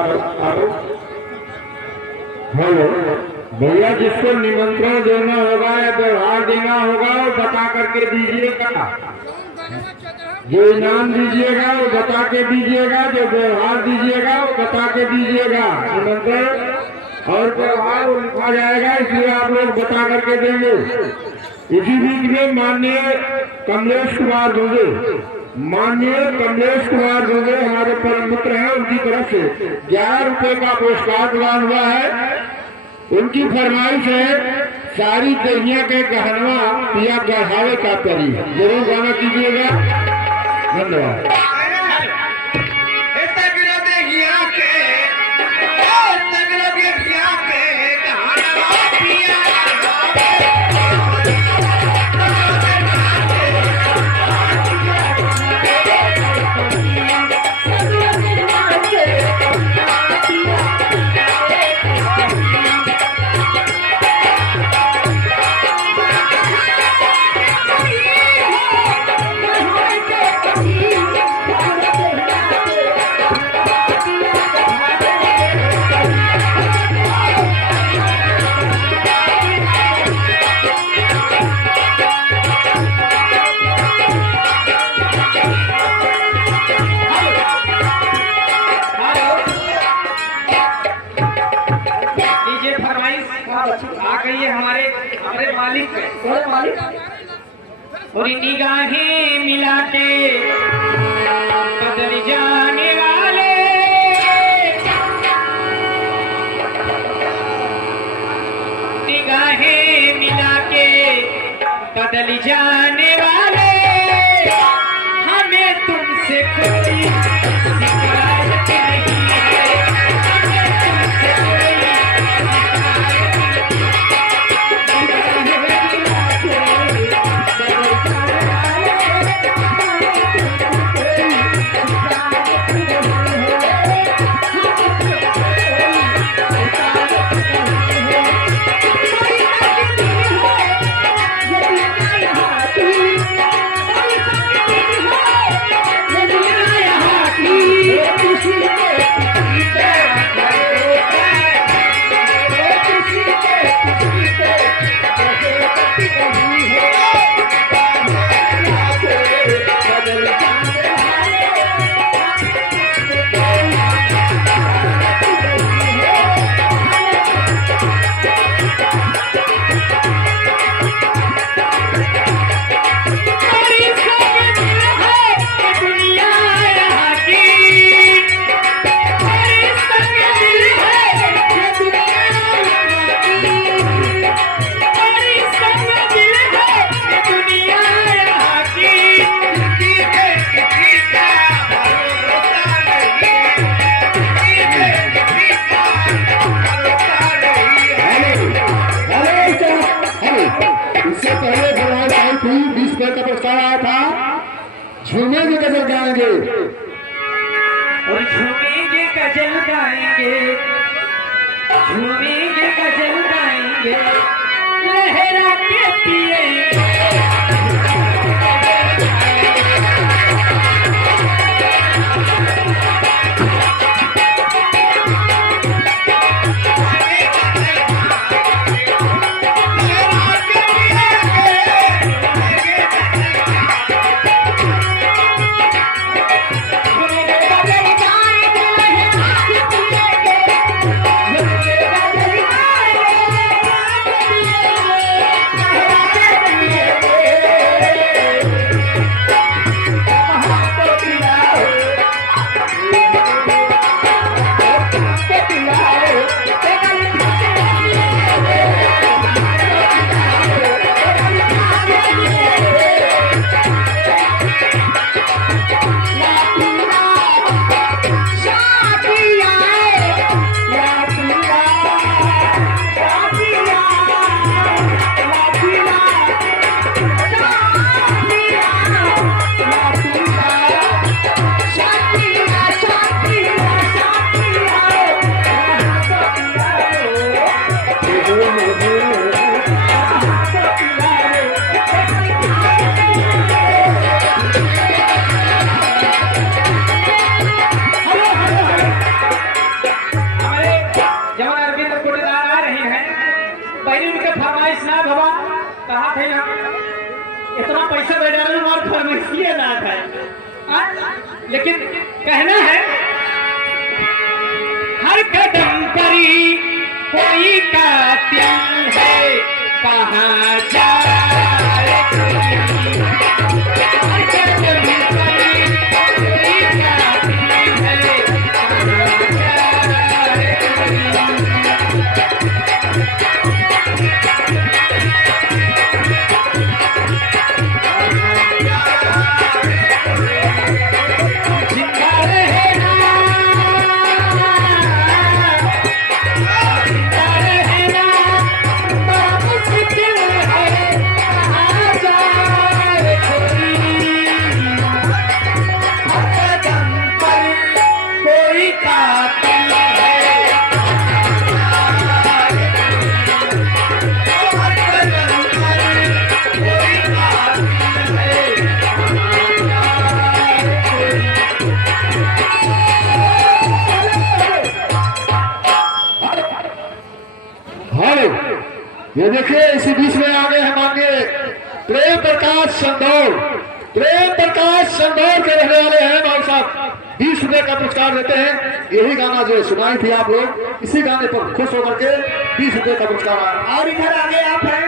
Hello भैया, जिसको निमंत्रण देना होगा या व्यवहार देना होगा वो बता करके दीजिएगा। जो इनाम दीजिएगा वो बता के दीजिएगा, जो व्यवहार दीजिएगा वो बता के दीजिएगा। निमंत्रण और व्यवहार लिखा जाएगा, इसलिए आप लोग बता करके देंगे। इसी बीच में माननीय कमलेश कुमार दोगे, हमारे परम मित्र हैं, उनकी तरफ से 11 रुपए का पुरस्कार प्रदान हुआ है। उनकी फरमाइश है सारी दहिया के गहनवा पिया गढ़ावे का परी, जरूर गाना कीजिएगा। धन्यवाद। आ गई है हमारे मालिक और निगाहें मिला के बदल जाने वाले, निगाहें मिला के बदल जाने वाले, हमें तुमसे कोई शिकायत नहीं है, हमें तुमसे कोई झूमेंगे गजल गाएंगे और झूमेंगे गजल गाएंगे, झूमेंगे गजल गाएंगे, लहरा के पिएंगे। इतना पैसा दे डालूं और फरमाइशिए ना है। लेकिन कहना है हर कदम पर ही कोई कातिल है, कहाँ जाए कोई। हर कदम पर ही कोई कातिल है, कहाँ जाए जिंदा रहना, जिंदा रहना बड़ा मुश्किल है, कहाँ जाए कोई। हर कदम पर कोई कातिल है, हर कदम पर कोई कातिल है, कहाँ जाए कोई। हेलो, ये देखिए इसी बीच में आगे हम आगे प्रेम प्रकाश संदौर, प्रेम प्रकाश संदौर के रहने वाले हैं भाई साहब, 20 रुपए का पुरस्कार देते हैं। यही गाना जो सुनाई थी आप लोग, इसी गाने पर खुश होकर के 20 रुपए का पुरस्कार आया। और इधर आगे आप हैं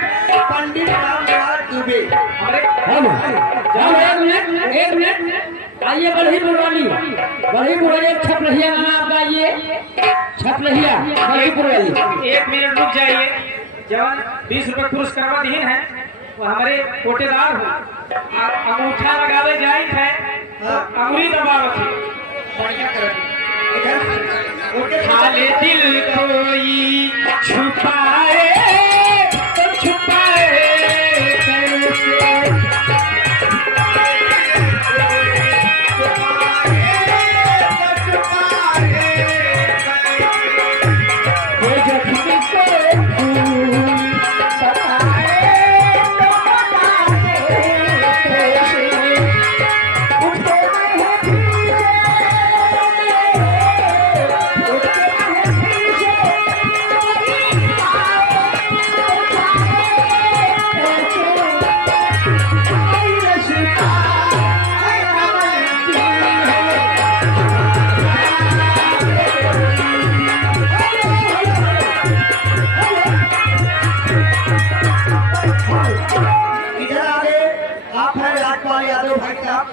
पंडित रामलाल दुबे। हेलो, जाओ एक मिनट आइए, बड़हीपुर वाली एक छपरहिया गाना आप गाइए, छपरहिया बड़हीपुर वाली। 1 मिनट रुक जाइए। जवान 20 रुपए पुरस्कारधीन है, वो हमारे कोटेदार हो, अंगूठा लगावे जाए है, अंगुली दबा रखी, खाले दिल कोई छुपाए तो छुपाए कैसे। कोई जख्मी को फूल बताए तो बताए कैसे। उठते हैं पीछे, उठते हैं पीछे, कोई रश्ता है हमारी इधर आगे आप हैं राजपाल यादव भाई साहब।